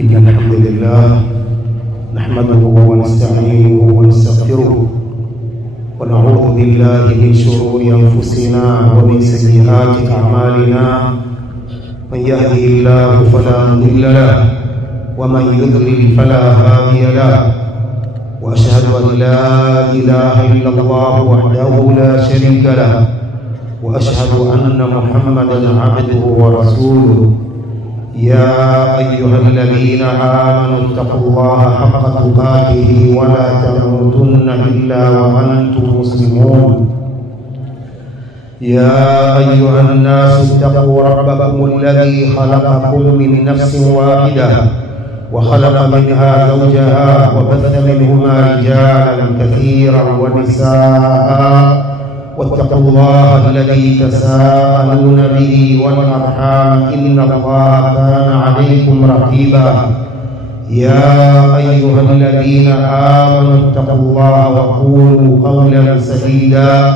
إن الحمد لله نحمده ونستعينه ونستغفره ونعوذ بالله من شرور أنفسنا ومن سيئات أعمالنا من يهده الله فلا مضل له ومن يضلل فلا هادي له وأشهد أن لا إله إلا الله وحده لا شريك له وأشهد أن محمدًا عبده ورسوله يا أيها الذين آمنوا اتقوا الله حق تقاته ولا تموتن إلا وأنتم مسلمون يا أيها الناس اتقوا ربكم الذي خلقكم من نفس واحدة وخلق منها زوجها وبث منهما رجالا كثيرا ونساء واتقوا الله الذي تساءلون به والأرحام إن الله كان عليكم رقيبا يا أيها الذين آمنوا اتقوا الله وقولوا قولا سديدا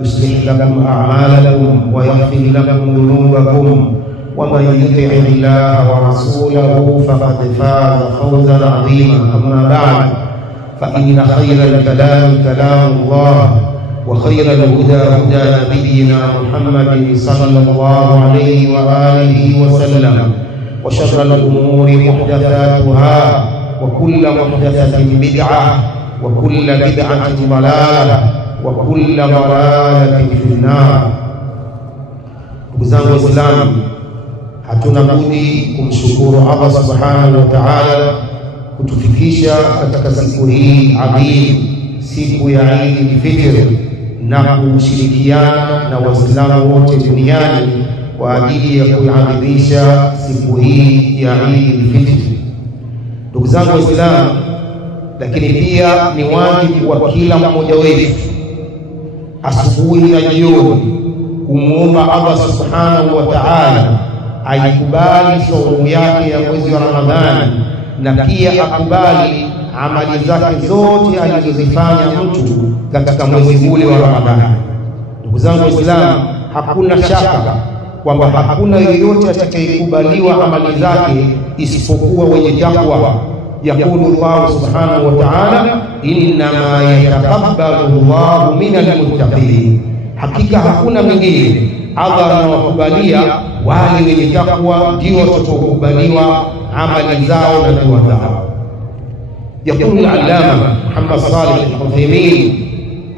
يصلح لكم أعمالكم ويغفر لكم ذنوبكم ومن يطع الله ورسوله فقد فاز فوزا عظيما أما بعد فإن خير الكلام كلام الله وخير الهدى هدى نبينا محمد صلى الله عليه وآله وسلم وشر الأمور محدثاتها وكل محدثة بدعة وكل بدعة ضلالة وكل ضلالة في النار. Ndugu Waislamu, hatuna budi kumshukuru Allah subhanahu wa ta'ala kutufikisha katika siku hii adhim, siku ya Eid al-Fitr, na kushirikiana na Waislamu wote duniani kwa ajili ya kuadhimisha siku hii ya Eid al-Fitr. Ndugu zangu Waislamu, lakini pia ni wajibu wa kila mmoja wetu asubuhi na jioni kumuomba Allah subhanahu wa ta'ala aikubali saumu yake ya mwezi wa Ramadhani, na pia akubali amali zake zote alizozifanya mtu katika mwezi ule wa Ramadhani. Ndugu zangu Waislamu, hakuna shaka kwamba hakuna yeyote atakayekubaliwa amali zake isipokuwa wenye takwa. Yaqulu Allah subhanahu wa ta'ala, innama yataqabbalu Allahu minal muttaqin, hakika hakuna mwingine Allah anawakubalia wale wenye takwa, ndio watakaokubaliwa amali zao na dua zao. يقول العلامة محمد صالح العثيمين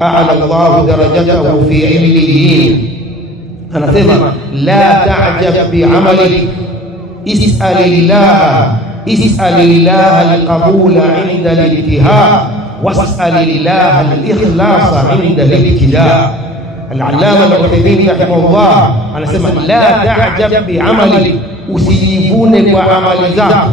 أعلى الله درجته في عليين، أنا سمع لا تعجب بعملك، اسأل الله القبول عند الانتهاء واسأل الله الإخلاص عند الابتداء. العلامة العثيمين رحمه الله أنا سمع لا تعجب بعملك، usijivune kwa amali zako.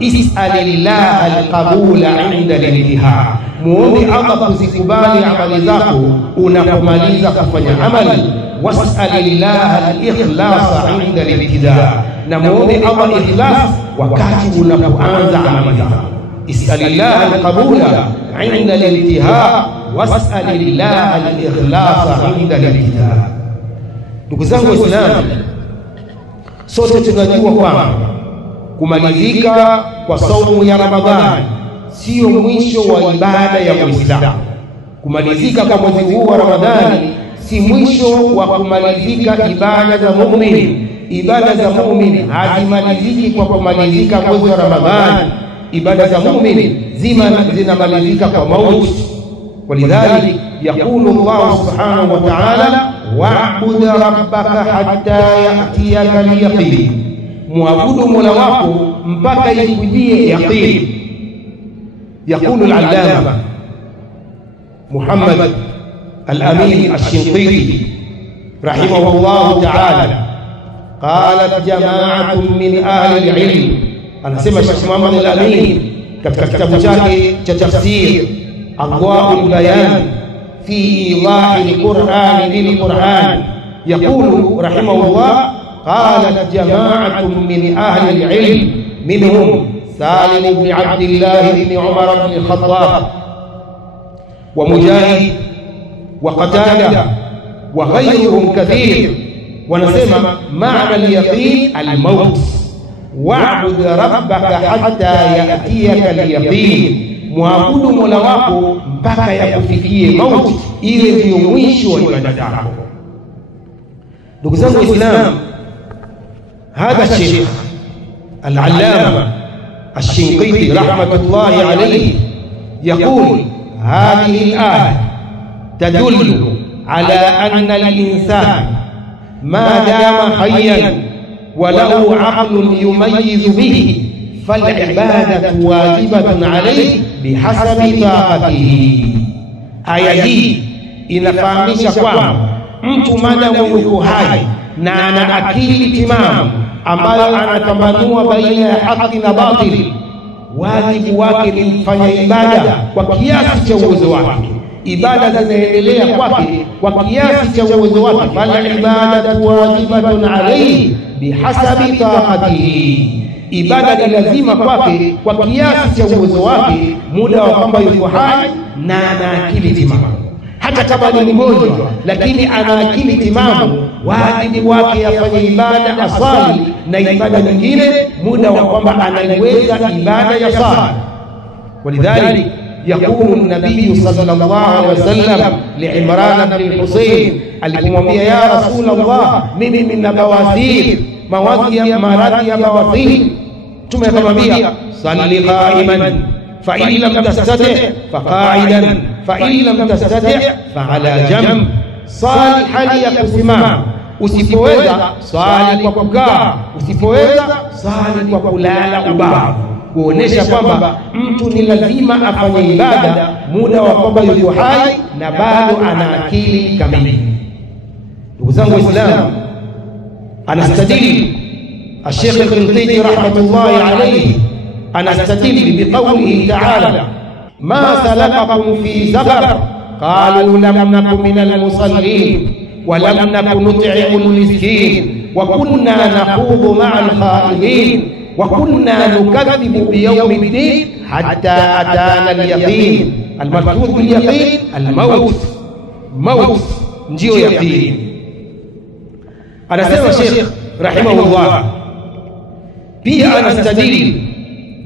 Is'alillah al-qabula 'inda al-intiha, muombe Allah kuzikubali amali zako unapomaliza kufanya amali. Was'alillah al-ikhlasa 'inda al-ibtida, na muombe Allah ikhlas wakati unapoanza amali zako. Is'alillah al-qabula 'inda al-intiha was'alillah al-ikhlasa 'inda al-ibtida. Ndugu zangu Waislamu, sote tunajua kwamba kumalizika kwa saumu ya Ramadhani sio mwisho wa ibada ya Muislamu. Kumalizika kwa mwezi huu wa Ramadhani si mwisho wa kumalizika ibada za muumini. Ibada za muumini hazimaliziki kwa kumalizika mwezi wa Ramadhani. Ibada za muumini zinamalizika kwa mauti. Walidhalik yaqulu Allah subhanahu wa ta'ala, wa'bud rabbaka hatta ya'tiyaka al-yaqin, muabudu Mola wako mpaka ikujie yaqin. Yaqulu al-allama Muhammad al-Amin al-Shinqiti rahimahullah ta'ala, qalat jama'atun min ahli al-ilm, anasema Sheikh Muhammad al-Amin katika kitabu chake cha tafsir Adwa'ul Bayan fi idahi al-Qur'an bil-Qur'an, yaqulu rahimahullah قالت جماعة من أهل العلم منهم سالم بن عبد الله بن عمر بن الخطاب ومجاهد وقتادة وغيرهم كثير، ونسمى معنى اليقين الموت. wa'bud rabbaka hatta ya'tiyaka al-yaqin, muabudu Mola wako mpaka yakufikie mauti. Ile ndio mwisho wa ibada zako. Ndugu zangu Waislamu, hadha Sheikh al-Allama الشنقيطي رحمة الله عليه يقول: هذه الآية تدل على أن الإنسان ما دام حيا وله عقل يميز به فالعبادة واجبة عليه بحسب طاقته. aya hii inafahamisha kwamba mtu madamu yuko hai na ana akili timamu ambayo anapambanua baina ya haki na batili, wajibu wake ni kufanya ibada kwa kiasi cha uwezo wake. Ibada zinaendelea kwake kwa kiasi cha uwezo wake. Bal ibadatu wajibatun alayhi bihasabi taqatihi, ibada ni lazima kwake kwa kiasi cha uwezo wake, muda wa kwamba yuko hai na ana akili timamu. Hata kama ni mgonjwa lakini ana akili timamu, wajibu wake afanye ibada, asali na ibada nyingine muda wa kwamba anaiweza ibada ya sala. Walidhalik يقول النبي صلى الله عليه وسلم لعمران بن الحسين alipomwambia ya rasul Allah, mimi nina bawasir, maradhi ya bawasir. Tumekamwambia salli qa'iman fa in lam tastati' fa qa'idan fa in lam tastati' fa ala jamb, sali hali ya kusimama, usipoweza sali kwa kukaa, usipoweza sali kwa kulala ubavu, kuonesha kwamba mtu ni lazima afanye ibada muda wa kwamba yuko hai na bado ana akili kamili. Ndugu zangu Waislamu, anastadili الشيخ القنطيجي رحمة الله عليه أنستدل بقوله تعالى: ما سلككم في سقر قالوا لم نكن من المصلين ولم نكن نطعم المسكين وكنا نخوض مع الخائضين وكنا نكذب بيوم الدين حتى أتانا اليقين. المقصود باليقين الموت، موت ndio yaqin. Anasema Sheikh rahimahullah pia anastadili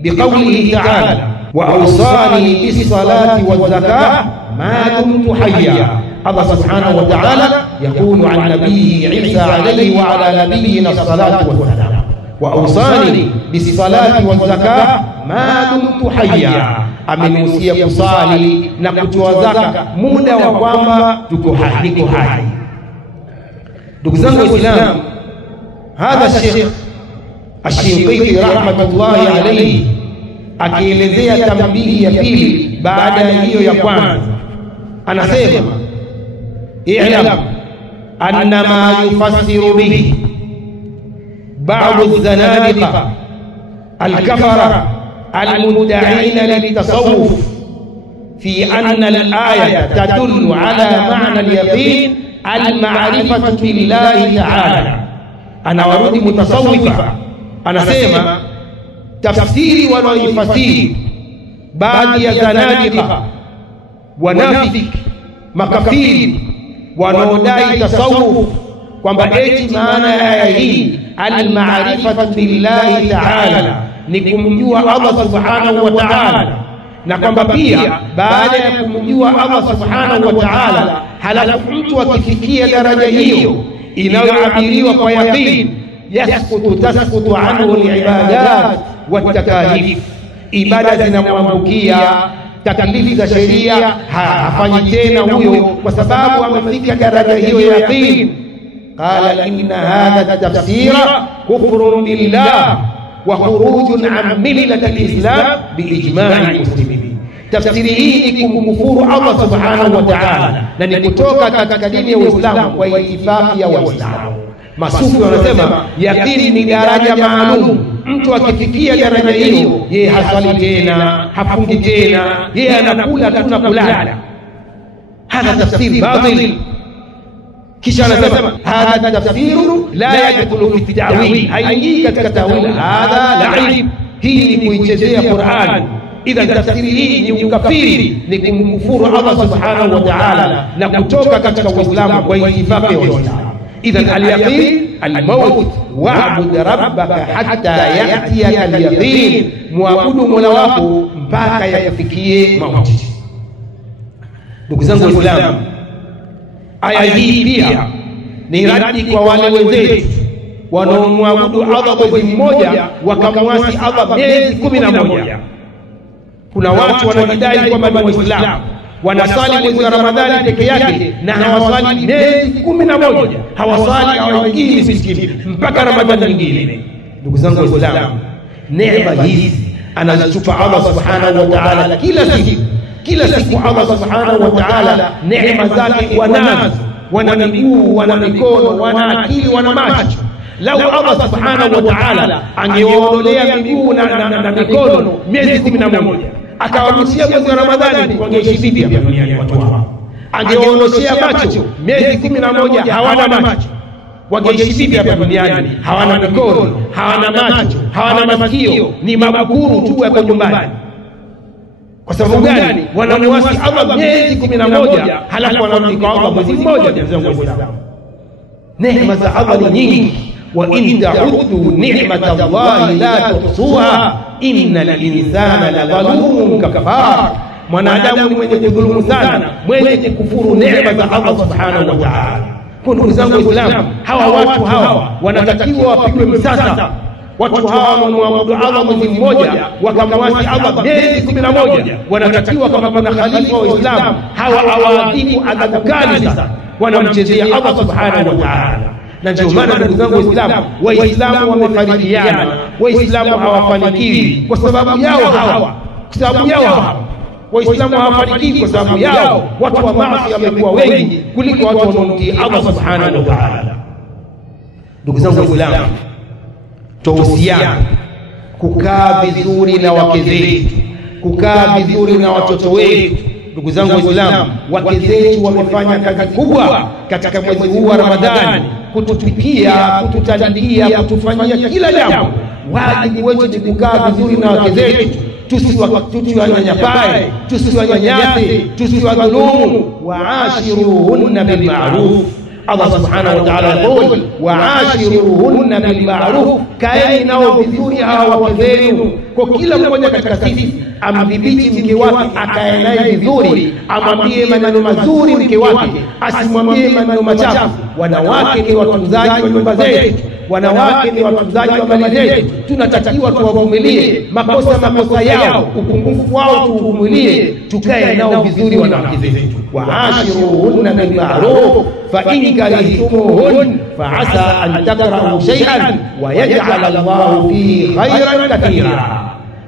biqawlihi ta'ala: wa awsani bis-salati waz-zakah ma dumtu hayya. Allah subhanahu wa ta'ala yaqulu an nabiyyi Isa alayhi wa ala nabiyyina as-salatu was-salam: wa awsani bis-salati waz-zakah ma dumtu hayya, amenusia kusali na kutoa zaka muda wa kwamba tuko hai. Ndugu zangu Waislamu, hadha Sheikh Ash-Shinqiti rahmatullahi alayhi akielezea tambihi ya pili baada ya hiyo ya kwanza, anasema: i'lam anna ma yufassiru bihi ba'd az-zanadiqa al-kafara al-mudda'ina lit-tasawwuf fi anna al-ayata tadullu ala ma'na al-yaqin al-ma'rifatu billahi ta'ala. Anawarudi mutasawwifa, anasema tafsiri wanaoifasiri baadhi ya zanadiqa, wanafiki, makafiri wanaodai tasawuf kwamba eti maana ya aya hii al-ma'rifatu billahi ta'ala ni kumjua Allah subhanahu wa ta'ala, na kwamba pia baada ya kumjua Allah subhanahu wa ta'ala, halafu mtu akifikia daraja hiyo inayoabiriwa kwa yaqin, tasqutu anhu al-ibadat wat-takalif, ibada zinamwambukia, takalifu za sheria hafanyi tena huyo, kwa sababu amefika daraja hiyo ya yaqin. Qala inna hadha tafsira kufrun billah wa khurujun an millati al-islam biijma'i al-muslimin. Tafsiri hii ni kumkufuru Allah subhanahu wa ta'ala na ni kutoka katika dini ya Uislamu kwa itifaki ya Waislamu. Masufi wanasema yaqini ni daraja maalum. Mtu akifikia daraja hiyo, yeye haswali tena, hafungi tena, yeye anakula tu na kulala. Hadha tafsiri batil. Kisha anasema hadha tafsiru la yadkhulu fi ta'wil, haingii katika tawil. Hadha la'ib, hii ni kuichezea Qur'an. Idha tafsiri hii ni ukafiri, ni kumkufuru Allah subhanahu wa ta'ala na kutoka katika Uislamu kwa itifaki ya Waislamu. Idha al-yaqin al-maut wa'bud rabbaka hatta ya'tiyaka al-yaqin, muabudu Mola wako mpaka yafikie mauti. Ndugu zangu Waislamu, aya hii pia ni radi kwa wale wenzetu wanaomwabudu Allah mwezi mmoja wakamwasi Allah miezi 11. Kuna watu wanajidai kwamba ni Waislamu, wanasali mwezi wa Ramadhani peke yake na hawasali miezi 11, hawasali hawaingii misikitini mpaka Ramadhani nyingine. Ndugu zangu Waislamu, neema hizi anazotupa Allah subhanahu wa ta'ala kila siku Allah subhanahu wa ta'ala neema zake wanazo. Wana miguu, wana mikono, wana akili, wana macho. Lau Allah subhanahu wa ta'ala angewaondolea miguu na mikono miezi 11 akawarushia mwezi wa Ramadhani, wangeishi vipi hapa duniani watu hao? Angewaondoshia macho miezi 11 hawana macho, wangeishi vipi hapa duniani? Hawana mikono, hawana macho, hawana masikio, ni mabukuru tu yako nyumbani. Kwa sababu gani? Wanamwasi Allah miezi 11 halafu wanarudi kwa Allah mwezi mmoja. Neema za Allah ni nyingi. Wa in ta'uddu ni'matallahi la tuhsuha innal insana ladhalumun kafar. Mwanadamu ni mwenye kudhulumu sana, mwenye kukufuru neema za Allah subhanahu wa ta'ala. Kwa ndugu zangu Waislamu, hawa watu hawa wanatakiwa wapigwe msasa. Watu hawa wanamwabudu Allah mwezi mmoja wakamwasi Allah miezi 11, wanatakiwa kama kuna khalifa wa Uislamu hawa awaadhibu adhabu kali. Sasa wanamchezea Allah subhanahu wa ta'ala. Na ndio maana ndugu zangu Waislamu wamefarikiana, Waislamu hawafanikiwi kwa sababu yao hawa, Waislamu hawafanikiwi kwa sababu yao. Watu wa maasi wamekuwa wengi kuliko watu wanaomtii Allah subhanahu wa ta'ala. Ndugu zangu Waislamu, tuhusiana kukaa vizuri na wake zetu, kukaa vizuri na watoto wetu. Ndugu zangu Waislamu, wake zetu wamefanya kazi kubwa katika mwezi huu wa Ramadhani, kutupikia, kututandia, kutufanyia kila jambo. Wajibu wetu ni kukaa vizuri na wake zetu, tusiwanyanyapae, tusiwanyanyase, tusiwadhulumu. Waashiruhunna bil ma'ruf. Allah subhanahu wa ta'ala yaqul waashiruhunna bil ma'ruf, kaeni nao vizuri hawa wake zenu. Kwa kila mmoja katika sisi amdhibiti mke wake, akae naye vizuri, amwambie maneno mazuri mke wake, asimwambie maneno machafu. Wanawake ni watunzaji wa nyumba zetu, wanawake ni watunzaji wa mali zetu. Tunatakiwa tuwavumilie makosa yao, upungufu wao tuuvumilie, tukae nao vizuri wanawake zetu. Waashiruhunna bil ma'ruf fa in karihtumuhun fa asa an takrahu shay'an wa yaj'al Allahu fihi khayran katira.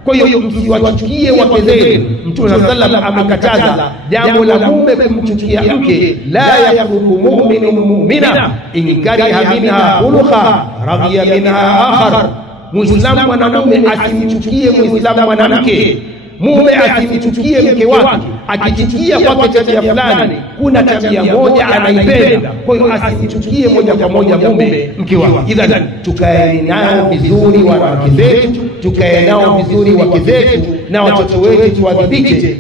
Kwa hiyo msiwachukie wake zenu. Mtume sallallahu amekataza jambo la mume kumchukia mke. La yakunu mu'minun mu'mina in kariha minha khuluqa radiya minha akhar. Muislamu mwanamume asimchukie Muislamu mwanamke. Mume asimchukie mke wake, akichukia kwake tabia fulani, kuna tabia moja anaipenda, kwa hiyo asimchukie moja kwa moja mume mke wake. Idhan tukae nao vizuri wanawake zetu, tukae nao vizuri wake zetu, na watoto wetu tuwadhibiti,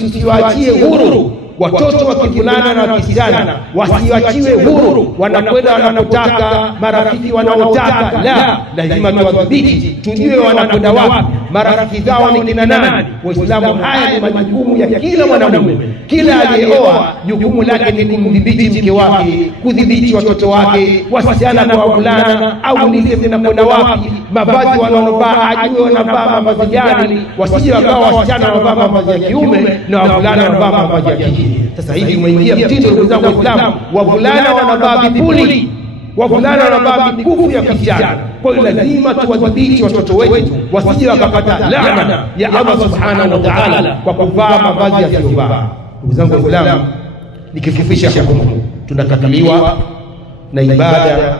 tusiwaachie huru. Watoto wa kivulana na wasichana wasiachiwe huru, wanakwenda wanapotaka, marafiki wanaotaka. La, lazima tuwadhibiti, tujue wanakwenda wapi, marafiki zao ni kina nani. Waislamu, haya ni majukumu ya kila mwanamume. Kila aliyeoa jukumu lake ni kumdhibiti mke wake, kudhibiti watoto wake, wasichana kwa wavulana, au niseme na kwenda wapi, mavazi wanaovaa ajue wanavaa mavazi gani, wasije wakawa wasichana wanavaa mavazi ya kiume na wavulana wanavaa mavazi ya kike. Sasa hivi umeingia mtindo, ndugu zangu Waislamu, wavulana wanavaa vipuli, wavulana wanavaa mikufu ya kisichana. Kwa hiyo lazima tuwadhibiti watoto wetu wasije wakapata laana ya Allah subhanahu wa ta'ala kwa kuvaa mavazi yasiyofaa. Ndugu zangu Waislamu, nikifufisha hukumu, tunakataliwa na ibada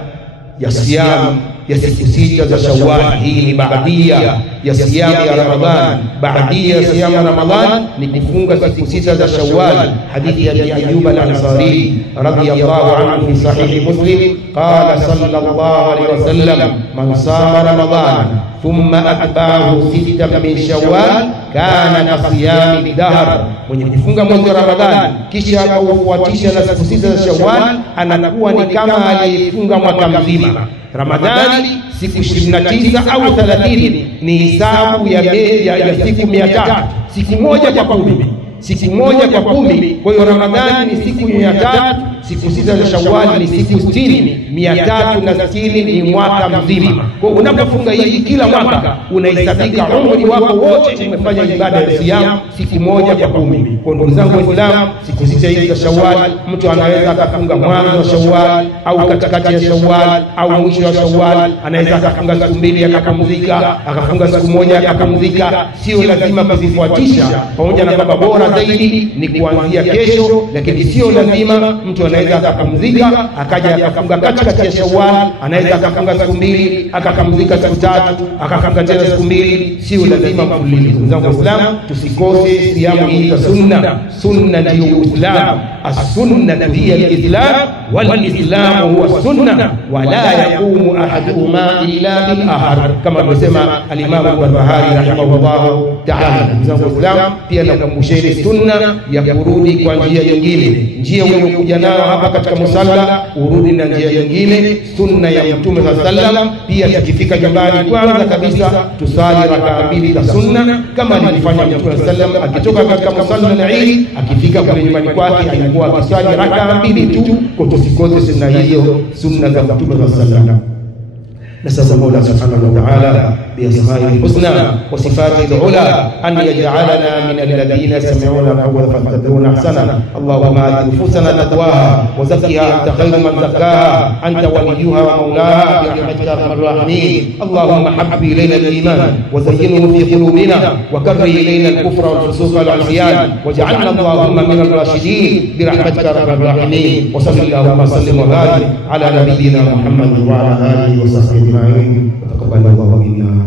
ya siyam ya siku sita za Shawwal. Hii ni baadia ya siyamu ya Ramadhan. Baadia ya siyamu ya Ramadhan ni kufunga siku sita za Shawwal. Hadithi ya Abi Ayyub al-Ansari radiyallahu anhu fi sahih Muslim qala sallallahu alayhi wasallam man sama Ramadhan thumma atba'ahu sittan min Shawwal kana kasiyami dahr, mwenye kufunga mwezi wa Ramadhani kisha akaufuatisha na siku sita za Shawwal anakuwa ni kama aliyefunga mwaka mzima. Ramadhani siku 29 au 30 ni hisabu ya siku 300, siku moja kwa 10, siku moja kwa 10. Kwa hiyo Ramadhani ni siku 300, siku sita za Shawwal ni siku 60, 360 ni mwaka mzima. Kwa hiyo unapofunga hivi kila mwaka unahesabika umri wako wote umefanya ibada ya siyam siku moja kwa 10. Kwa ndugu zangu Waislamu, siku sita hizi za Shawwal mtu anaweza akafunga mwanzo wa Shawwal au katikati ya Shawwal au mwisho wa Shawwal. Anaweza akafunga siku 2 akapumzika, akafunga siku moja akapumzika. Sio lazima kuzifuatisha, pamoja na kwamba bora zaidi ni kuanzia kesho, lakini sio lazima. Mtu anaweza akapumzika akaja akafunga katikati ya Shawwal, anaweza akafunga siku 2 akapumzika siku 3 akafunga tena siku 2. Sio lazima mfululizo. Ndugu zangu Waislamu, tusikose siyamu hii za sunna. Sunna ndio Uislamu. As-sunnah hiya al-islam wal-islam huwa sunnah wa la yaqumu ahaduhuma illa bil akhar, kama alivyosema al-Imam al-Barbahari rahimahullah ta'ala. Ndugu zangu Waislamu, pia nakumbusheni sunna ya kurudi kwa njia nyingine. Njia uliyokuja nayo hapa katika musalla urudi na njia nyingine, sunna ya Mtume sallam. Pia tukifika nyumbani, kwanza kabisa tusali rakaa 2 za sunna kama alivyofanya Mtume sallam. Akitoka katika musalla na Eid, akifika kule nyumbani kwake alikuwa akisali rakaa 2 tu. Kwa tusikose sunna hizo, sunna za Mtume sallam. نسأل الله سبحانه وتعالى بأسمائه الحسنى وصفاته العلى أن يجعلنا من الذين يستمعون القول فيتبعون أحسنه. اللهم آت نفوسنا تقواها وزكها أنت خير من زكاها أنت وليها ومولاها برحمتك يا أرحم الراحمين. اللهم حبب إلينا الإيمان وزينه في قلوبنا وكره إلينا الكفر والفسوق والعصيان واجعلنا اللهم من الراشدين برحمتك يا أرحم الراحمين. وصلى اللهم وسلم وبارك على نبينا محمد وعلى آله وصحبه أجمعين. وتقبل الله منا